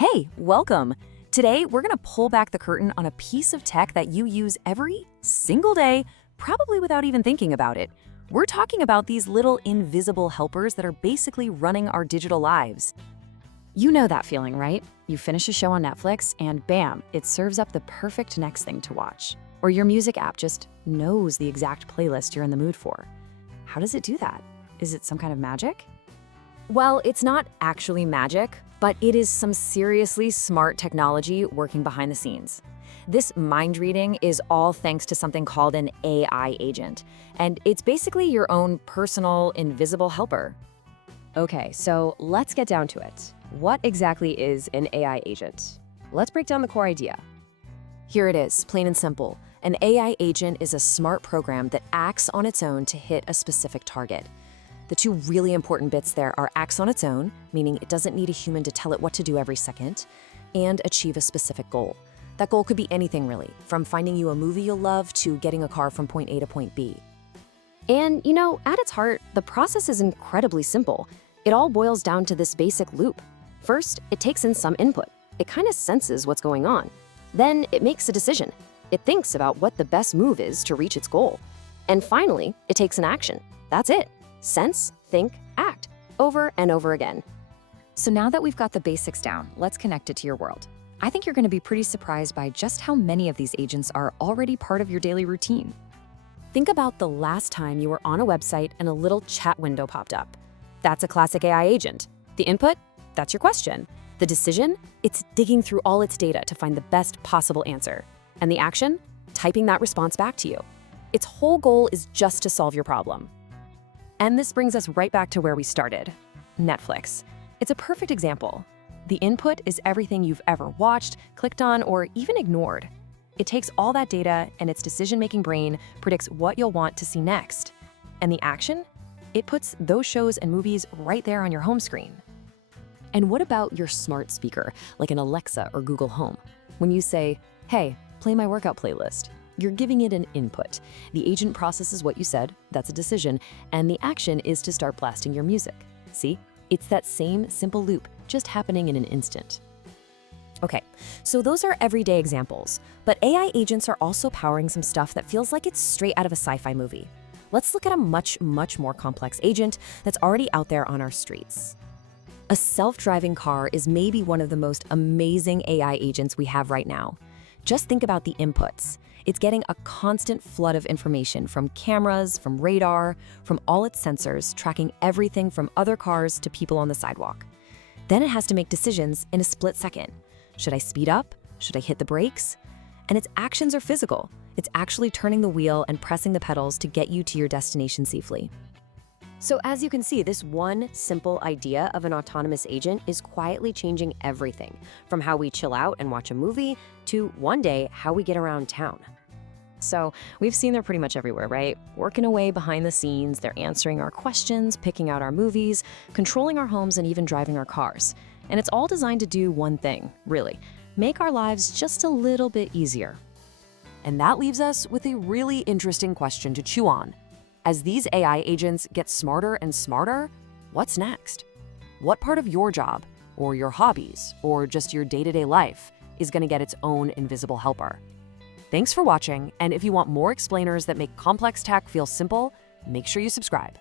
Hey, welcome! Today, we're going to pull back the curtain on a piece of tech that you use every single day, probably without even thinking about it. We're talking about these little invisible helpers that are basically running our digital lives. You know that feeling, right? You finish a show on Netflix and bam, it serves up the perfect next thing to watch. Or your music app just knows the exact playlist you're in the mood for. How does it do that? Is it some kind of magic? Well, it's not actually magic, but it is some seriously smart technology working behind the scenes. This mind reading is all thanks to something called an AI agent, and it's basically your own personal invisible helper. Okay, so let's get down to it. What exactly is an AI agent? Let's break down the core idea. Here it is, plain and simple. An AI agent is a smart program that acts on its own to hit a specific target. The two really important bits there are acts on its own, meaning it doesn't need a human to tell it what to do every second, and achieve a specific goal. That goal could be anything really, from finding you a movie you'll love to getting a car from point A to point B. And, at its heart, the process is incredibly simple. It all boils down to this basic loop. First, it takes in some input. It kind of senses what's going on. Then it makes a decision. It thinks about what the best move is to reach its goal. And finally, it takes an action. That's it. Sense, think, act, over and over again. So now that we've got the basics down, let's connect it to your world. I think you're going to be pretty surprised by just how many of these agents are already part of your daily routine. Think about the last time you were on a website and a little chat window popped up. That's a classic AI agent. The input? That's your question. The decision? It's digging through all its data to find the best possible answer. And the action? Typing that response back to you. Its whole goal is just to solve your problem. And this brings us right back to where we started. Netflix. It's a perfect example. The input is everything you've ever watched, clicked on, or even ignored. It takes all that data and its decision-making brain predicts what you'll want to see next. And the action? It puts those shows and movies right there on your home screen. And what about your smart speaker, like an Alexa or Google Home? When you say, "Hey, play my workout playlist," you're giving it an input. The agent processes what you said, that's a decision, and the action is to start blasting your music. See? It's that same simple loop, just happening in an instant. Okay, so those are everyday examples, but AI agents are also powering some stuff that feels like it's straight out of a sci-fi movie. Let's look at a much more complex agent that's already out there on our streets. A self-driving car is maybe one of the most amazing AI agents we have right now. Just think about the inputs. It's getting a constant flood of information from cameras, from radar, from all its sensors, tracking everything from other cars to people on the sidewalk. Then it has to make decisions in a split second. Should I speed up? Should I hit the brakes? And its actions are physical. It's actually turning the wheel and pressing the pedals to get you to your destination safely. So as you can see, this one simple idea of an autonomous agent is quietly changing everything, from how we chill out and watch a movie to one day how we get around town. So we've seen they're pretty much everywhere, right? Working away behind the scenes, they're answering our questions, picking out our movies, controlling our homes, and even driving our cars. And it's all designed to do one thing, really, make our lives just a little bit easier. And that leaves us with a really interesting question to chew on. As these AI agents get smarter and smarter, what's next? What part of your job, or your hobbies, or just your day-to-day life is going to get its own invisible helper? Thanks for watching, and if you want more explainers that make complex tech feel simple, make sure you subscribe.